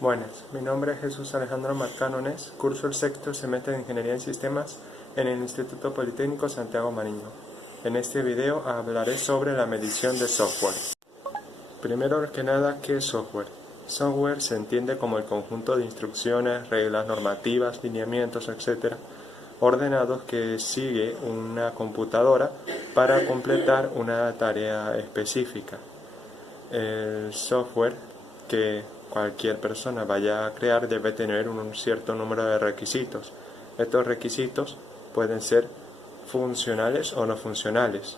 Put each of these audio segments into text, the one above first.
Buenas, mi nombre es Jesús Alejandro Marcano Nes, curso el sexto semestre de Ingeniería en Sistemas en el Instituto Politécnico Santiago Mariño. En este video hablaré sobre la medición de software. Primero que nada, ¿qué es software? Software se entiende como el conjunto de instrucciones, reglas, normativas, lineamientos, etc., ordenados que sigue una computadora para completar una tarea específica. El software que cualquier persona vaya a crear debe tener un cierto número de requisitos. Estos requisitos pueden ser funcionales o no funcionales.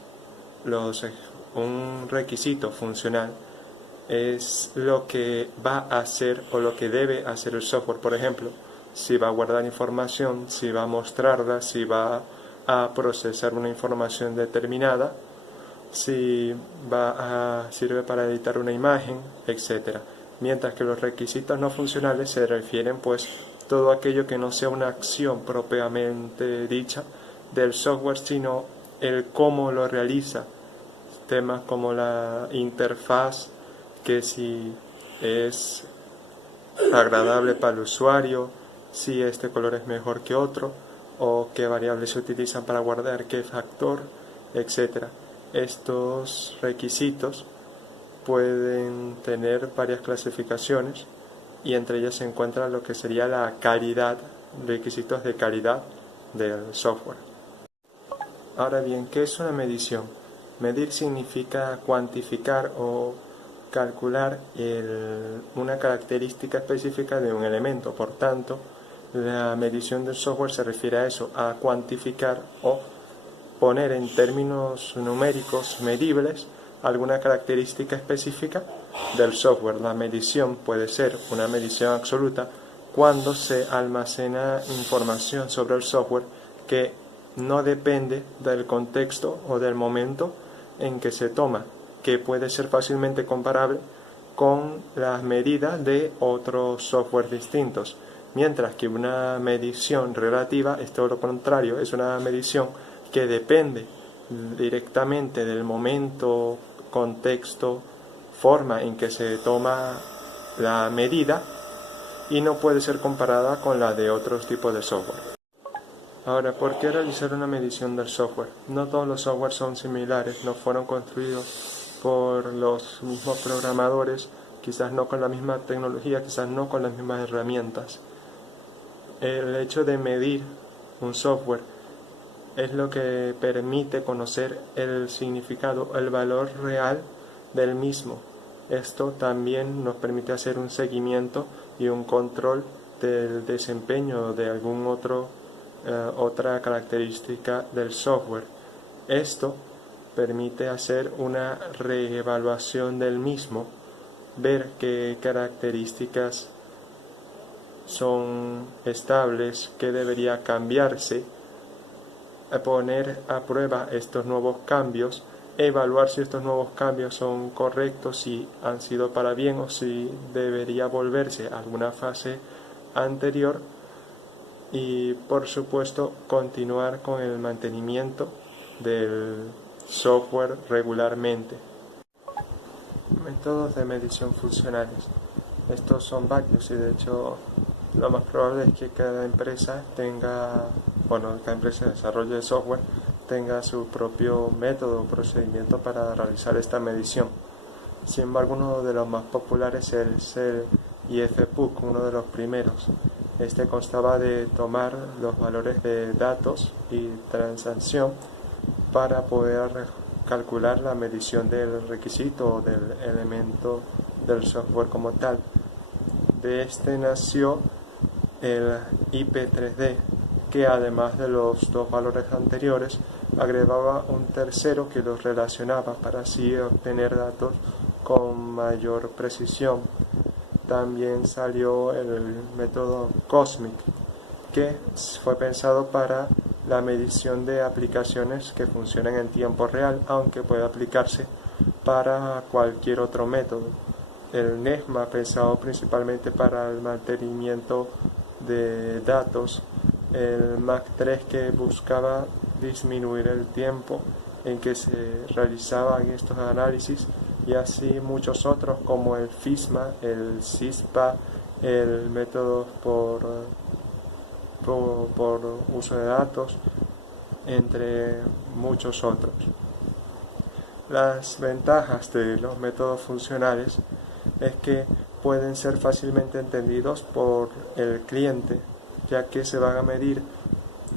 Un requisito funcional es lo que va a hacer o lo que debe hacer el software. Por ejemplo, si va a guardar información, si va a mostrarla, si va a procesar una información determinada, si sirve para editar una imagen, etc. Mientras que los requisitos no funcionales se refieren pues todo aquello que no sea una acción propiamente dicha del software, sino el cómo lo realiza. Temas como la interfaz, que si es agradable para el usuario, si este color es mejor que otro, o qué variables se utilizan para guardar qué factor, etc. Estos requisitos pueden tener varias clasificaciones y entre ellas se encuentra lo que sería la calidad, requisitos de calidad del software. Ahora bien, ¿qué es una medición? Medir significa cuantificar o calcular una característica específica de un elemento. Por tanto, la medición del software se refiere a eso, a cuantificar o poner en términos numéricos medibles alguna característica específica del software. La medición puede ser una medición absoluta cuando se almacena información sobre el software que no depende del contexto o del momento en que se toma, que puede ser fácilmente comparable con las medidas de otros software distintos, mientras que una medición relativa es todo lo contrario, es una medición que depende directamente del momento, contexto, forma en que se toma la medida y no puede ser comparada con la de otros tipos de software. Ahora, ¿por qué realizar una medición del software? No todos los software son similares, no fueron construidos por los mismos programadores, quizás no con la misma tecnología, quizás no con las mismas herramientas. El hecho de medir un software es lo que permite conocer el significado, el valor real del mismo. Esto también nos permite hacer un seguimiento y un control del desempeño de otra característica del software. Esto permite hacer una reevaluación del mismo, ver qué características son estables, qué debería cambiarse, poner a prueba estos nuevos cambios, evaluar si estos nuevos cambios son correctos, si han sido para bien o si debería volverse a alguna fase anterior y por supuesto continuar con el mantenimiento del software regularmente. Métodos de medición funcionales. Estos son varios y de hecho lo más probable es que cada empresa de desarrollo de software tenga su propio método o procedimiento para realizar esta medición. Sin embargo, uno de los más populares es el IFPUG, uno de los primeros. Este constaba de tomar los valores de datos y transacción para poder calcular la medición del requisito o del elemento del software como tal. De este nació el IP3D, que además de los dos valores anteriores, agregaba un tercero que los relacionaba para así obtener datos con mayor precisión. También salió el método COSMIC, que fue pensado para la medición de aplicaciones que funcionan en tiempo real, aunque puede aplicarse para cualquier otro método. El NESMA, pensado principalmente para el mantenimiento de datos. El MAC3, que buscaba disminuir el tiempo en que se realizaban estos análisis, y así muchos otros como el FISMA, el CISPA, el método por uso de datos, entre muchos otros. Las ventajas de los métodos funcionales es que pueden ser fácilmente entendidos por el cliente, ya que se van a medir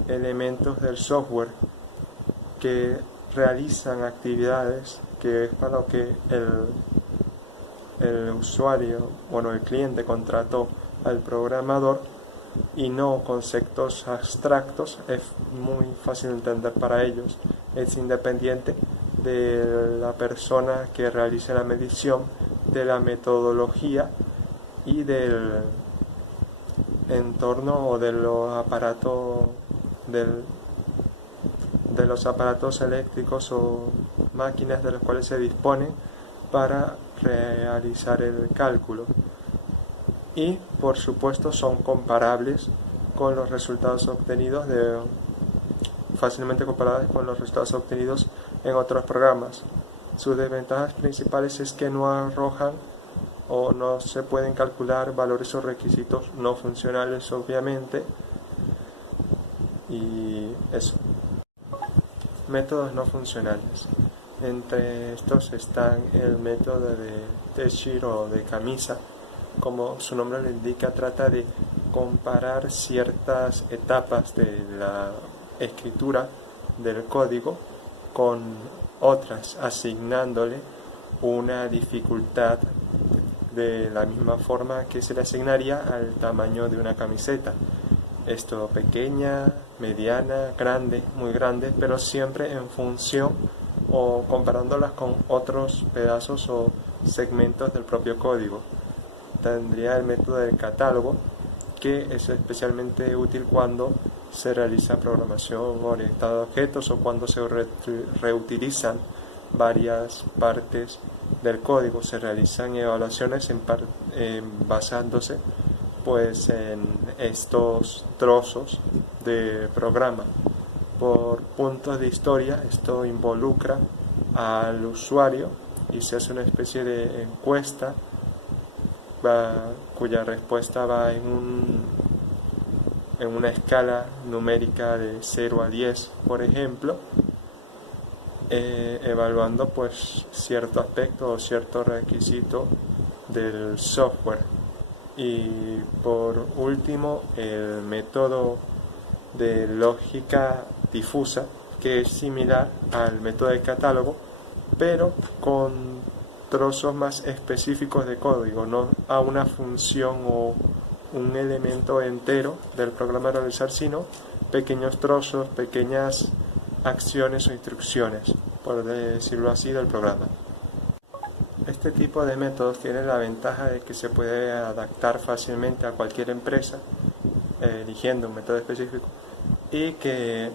elementos del software que realizan actividades que es para lo que el usuario, el cliente contrató al programador, y no conceptos abstractos. Es muy fácil de entender para ellos. Es independiente de la persona que realice la medición, de la metodología y del entorno o de los aparatos de los aparatos eléctricos o máquinas de los cuales se dispone para realizar el cálculo. Y por supuesto son comparables con los resultados obtenidos fácilmente comparables con los resultados obtenidos en otros programas. Sus desventajas principales es que no arrojan o no se pueden calcular valores o requisitos no funcionales, obviamente. Y eso. Métodos no funcionales. Entre estos están el método de T-shirt o de camisa. Como su nombre lo indica, trata de comparar ciertas etapas de la escritura del código con otras, asignándole una dificultad de la misma forma que se le asignaría al tamaño de una camiseta. Esto pequeña, mediana, grande, muy grande, pero siempre en función o comparándolas con otros pedazos o segmentos del propio código. Tendría el método del catálogo, que es especialmente útil cuando se realiza programación orientada a objetos o cuando se reutilizan varias partes del código, se realizan evaluaciones basándose pues en estos trozos de programa. Por puntos de historia, esto involucra al usuario y se hace una especie de encuesta cuya respuesta va en una escala numérica de 0 a 10, por ejemplo, evaluando pues cierto aspecto o cierto requisito del software. Y por último, el método de lógica difusa, que es similar al método de catálogo, pero con trozos más específicos de código, no a una función o un elemento entero del programa a realizar, sino pequeños trozos, pequeñas acciones o instrucciones, por decirlo así, del programa. Este tipo de métodos tiene la ventaja de que se puede adaptar fácilmente a cualquier empresa, eligiendo un método específico, y que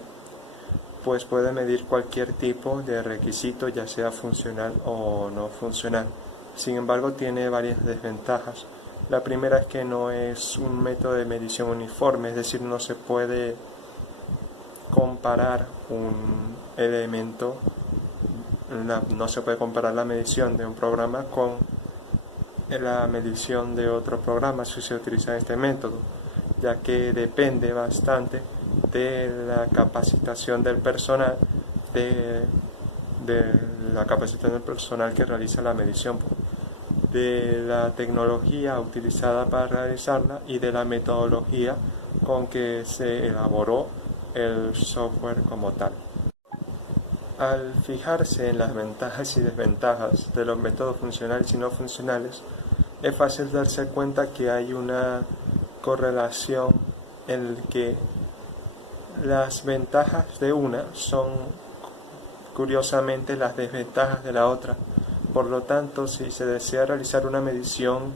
pues puede medir cualquier tipo de requisito, ya sea funcional o no funcional. Sin embargo, tiene varias desventajas. La primera es que no es un método de medición uniforme, es decir, no se puede comparar un elemento, no se puede comparar la medición de un programa con la medición de otro programa si se utiliza este método, ya que depende bastante de la capacitación del personal, de la capacitación del personal que realiza la medición, de la tecnología utilizada para realizarla y de la metodología con que se elaboró el software como tal. Al fijarse en las ventajas y desventajas de los métodos funcionales y no funcionales, es fácil darse cuenta que hay una correlación en la que las ventajas de una son curiosamente las desventajas de la otra. Por lo tanto, si se desea realizar una medición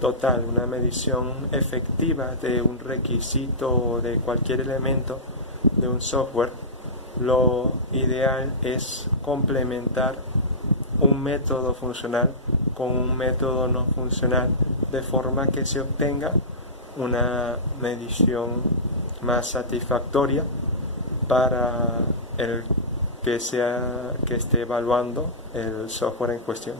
total, una medición efectiva de un requisito o de cualquier elemento de un software, lo ideal es complementar un método funcional con un método no funcional, de forma que se obtenga una medición más satisfactoria para el que esté evaluando el software en cuestión.